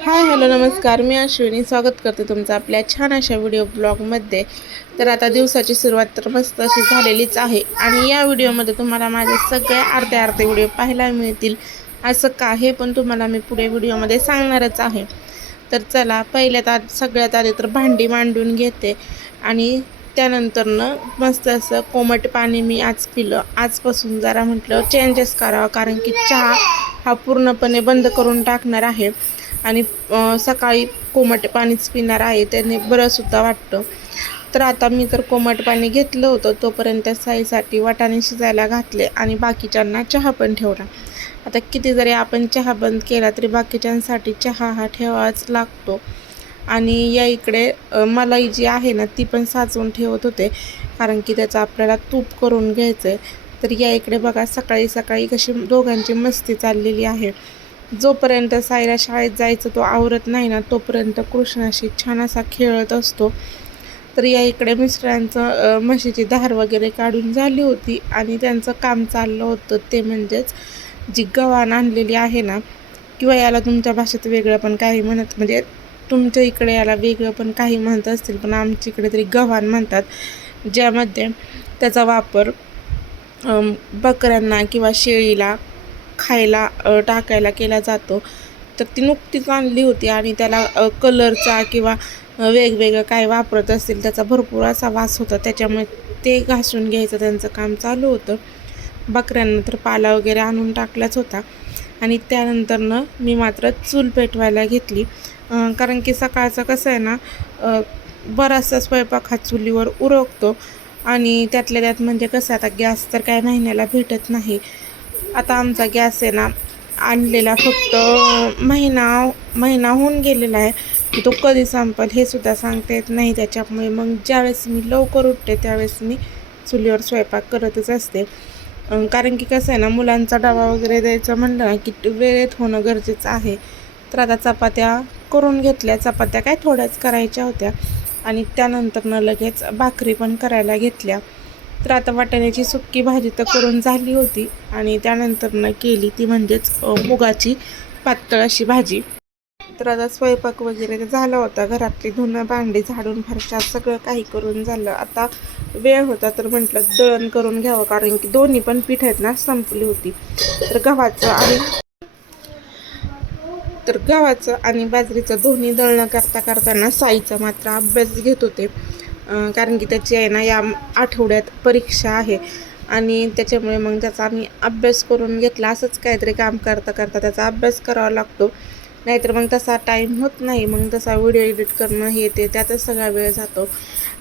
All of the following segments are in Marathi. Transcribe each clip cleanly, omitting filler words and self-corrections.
हाय हॅलो नमस्कार, मी अश्विनी स्वागत करते तुमचं आपल्या छान अशा व्हिडिओ ब्लॉगमध्ये. तर आता दिवसाची सुरुवात तर मस्त अशी झालेलीच आहे आणि या व्हिडिओमध्ये तुम्हाला माझे सगळे अर्धे व्हिडिओ पाहायला मिळतील. असं का हे पण तुम्हाला मी पुढे व्हिडिओमध्ये सांगणारच आहे. तर चला, सगळ्यात आधी तर भांडी मांडून घेते आणि त्यानंतरनं मस्त असं कोमट पाणी मी आज पिलं. आजपासून जरा म्हटलं चेंजेस करावं, कारण की चहा हा पूर्णपणे बंद करून टाकणार आहे आणि सकाळी कोमट पाणीच पिणार आहे, त्याने बरंसुद्धा वाटतं. तर आता मी तर कोमट पाणी घेतलं होतं, तोपर्यंत साईसाठी वाटाणे शिजायला घातले आणि बाकीच्यांना चहा पण ठेवला. आता किती जरी आपण चहा बंद केला तरी बाकीच्यांसाठी चहा हा ठेवावाच लागतो. आणि या इकडे मलाई जी आहे ना ती पण साचवून ठेवत होते, कारण की त्याचं आपल्याला तूप करून घ्यायचं आहे. तर या इकडे बघा, सकाळी सकाळी कशी दोघांची मस्ती चाललेली आहे. जोपर्यंत साईला शाळेत जायचं तो आवरत नाही ना, तोपर्यंत कृष्णाशी छान असा खेळत असतो. तर या इकडे मिस्टरांचं म्हशीची धार वगैरे काढून झाली होती आणि त्यांचं काम चाललं होतं, ते म्हणजेच जी गव्हाण आणलेली आहे ना, किंवा याला तुमच्या भाषेत वेगळं पण काही म्हणत, म्हणजे तुमच्या इकडे याला वेगळं पण काही म्हणत असतील, पण आमच्या इकडे तरी गव्हाण म्हणतात, ज्यामध्ये त्याचा वापर बकऱ्यांना किंवा शेळीला खायला टाकायला केला जातो. तर ती नुकतीच आणली होती आणि त्याला कलरचा किंवा वेगवेगळं काय वापरत असतील त्याचा भरपूर असा वास होता, त्याच्यामुळे ते घासून घ्यायचं त्यांचं काम चालू होतं. बकऱ्यांना तर पाला वगैरे आणून टाकलाच होता आणि त्यानंतरनं मी मात्र चूल पेटवायला घेतली, कारण की सकाळचं कसं आहे ना, बराचसा स्वयंपाक हा चुलीवर उरकतो आणि त्यातल्या त्यात म्हणजे कसं, आता गॅस तर काय महिन्याला भेटत नाही. आता आमचा गॅस आहे ना, आणलेला फक्त महिना होऊन गेलेला आहे, की तो कधी संपेल हे सुद्धा सांगता येत नाही. त्याच्यामुळे मग ज्यावेळेस मी लवकर उठते त्यावेळेस मी चुलीवर स्वयंपाक करतच असते, कारण की कसं आहे ना, मुलांचा डबा वगैरे द्यायचं म्हणलं ना की वेळेत होणं गरजेचं आहे. तर आता चपात्या करून घेतल्या, चपात्या काय थोड्याच करायच्या होत्या आणि त्यानंतरनं लगेच भाकरी पण करायला घेतल्या. तर आता वाटाण्याची सुक्की भाजी तर करून झाली होती आणि त्यानंतरनं केली ती म्हणजेच मुगाची पातळ अशी भाजी. तर आता स्वयंपाक वगैरे तर झाला होता, घरातली धुणं भांडी झाडून फरशा सगळं काही करून झालं. आता वेळ होता तर म्हटलं दळण करून घ्यावं, कारण की दोन्ही पण पीठ आहेत ना संपली होती. तर गव्हाचं आणि बाजरीचं दोन्ही दळणं करताना साईचा मात्र अभ्यास घेत होते, कारण की त्याची आहे ना या आठवड्यात परीक्षा आहे आणि त्याच्यामुळे मग त्याचा आम्ही अभ्यास करून घेतला. असंच काहीतरी काम करता त्याचा अभ्यास करावा लागतो, नाहीतर मग तसा टाईम होत नाही. मग तसा व्हिडिओ एडिट करणं हे ते त्यातच सगळा वेळ जातो.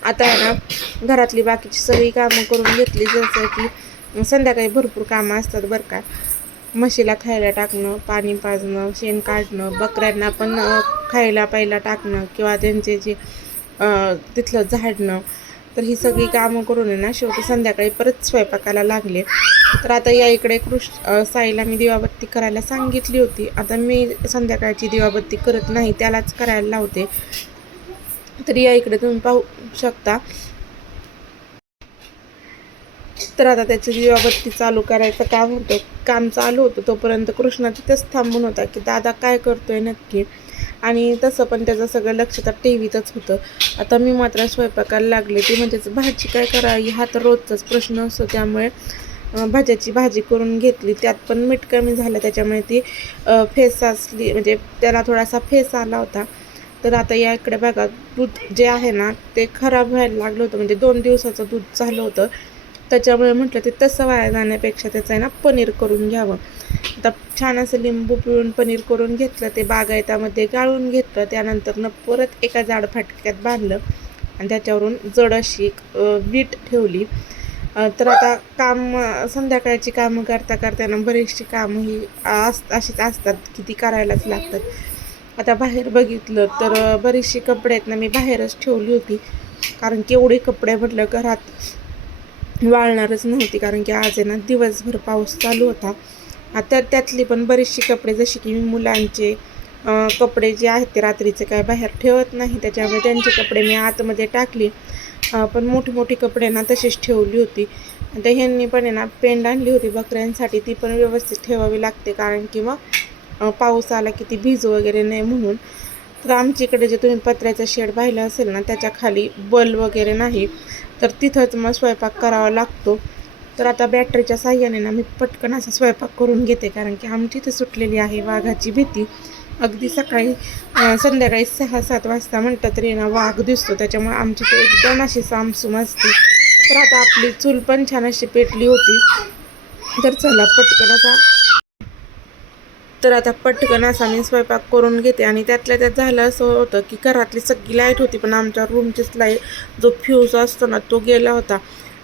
आता आहे ना घरातली बाकीची सगळी कामं करून घेतली, जसं की संध्याकाळी भरपूर कामं असतात बरं का. म्हशीला खायला टाकणं, पाणी पाजणं, शेण काढणं, बकऱ्यांना पण खायला प्यायला टाकणं किंवा त्यांचे जे तिथलं झाडणं. तर ही सगळी कामं करून आहे ना शेवटी संध्याकाळी परत स्वयंपाकाला लागले. तर आता या इकडे साईला मी दिवाबत्ती करायला सांगितली होती. आता मी संध्याकाळची दिवाबत्ती करत नाही, त्यालाच करायला लावते. तर या इकडे तुम्ही पाहू शकता. तर आता त्याची दिवाबत्ती चालू करायचं काम चालू होतं, तोपर्यंत कृष्णा तिथेच थांबून होता की दादा काय करतोय नक्की. आणि तसं पण त्याचं सगळं लक्ष तर टीव्हीतच होतं. आता मी मात्र स्वयंपाकाला लागले, ती म्हणजेच भाजी काय करावी हा तर रोजचाच प्रश्न असतो. त्यामुळे भाज्याची भाजी करून घेतली, त्यात पण मीठ कमी झालं, त्याच्यामुळे ती फेस असली, म्हणजे त्याला थोडासा फेस आला होता. तर आता या इकडे बघा, दूध जे आहे ना ते खराब व्हायला लागलं होतं, म्हणजे 2 दिवसाचं दूध झालं होतं. त्याच्यामुळे म्हटलं ते तसं वाया जाण्यापेक्षा त्याचं आहे ना पनीर करून घ्यावं. आता छान असं लिंबू पिळून पनीर करून घेतलं, ते बागायतामध्ये गाळून घेतलं, त्यानंतरनं परत एका जाड फाटक्यात बांधलं आणि त्याच्यावरून जड अशी वीट ठेवली. तर आता संध्याकाळची कामं करता बरीचशी कामं ही अशीच असतात की ती करायलाच लागतात. आता बाहेर बघितलं तर बरीचशी कपडे आहेत ना मी बाहेरच ठेवली होती, कारण की एवढे कपडे म्हटलं घरात वाळणारच नव्हती, कारण की आज आहे ना दिवसभर पाऊस चालू होता. आता त्यातली पण बरीचशी कपडे, जशी की मी मुलांचे कपडे जे आहेत ते रात्रीचे काय बाहेर ठेवत नाही, त्याच्यामुळे त्यांचे कपडे मी आतमध्ये टाकली. पण मोठी कपडे ना तशीच ठेवली होती. आता ह्यांनी पण आहे ना पेंड आणली होती बकऱ्यांसाठी, ती पण व्यवस्थित ठेवावी लागते, कारण की मग पाऊस आला की ती भिजू वगैरे नाही म्हणून. तर आमच्या इकडे जे तुम्ही पत्र्याचा शेड पाहिलं असेल ना, त्याच्या खाली बल वगैरे नाही, तर तिथंच मग स्वयंपाक करावा लागतो. तर आता बॅटरीच्या साह्याने ना मी पटकन असा स्वयंपाक करून घेते, कारण की आमची इथे सुटलेली आहे वाघाची भीती. अगदी सकाळी संध्याकाळी 6-7 वाजता म्हटलं तरी ना वाघ दिसतो, त्याच्यामुळे आमची इथे एकदम अशी सामसूम असते. तर आता आपली चूल पण छान अशी पेटली होती. तर चला पटकन असा मी स्वयंपाक करून घेते. आणि त्यातल्या त्यात झालं असं होतं की घरातली सगळी लाईट होती, पण आमच्या रूमचीच लाईट जो फ्यूज असतो ना तो गेला होता.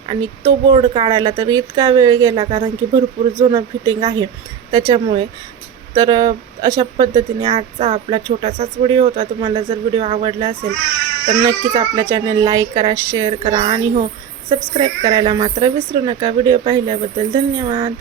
आणि तो बोर्ड काढायला तर इतका वेळ गेला, कारण की भरपूर जुनं फिटिंग आहे त्याच्यामुळे. तर अशा पद्धतीने आजचा आपला छोटासाच व्हिडिओ होता. तुम्हाला जर व्हिडिओ आवडला असेल तर नक्कीच आपल्या चॅनल लाईक करा, शेअर करा आणि हो सबस्क्राईब करायला मात्र विसरू नका. व्हिडिओ पाहिल्याबद्दल धन्यवाद.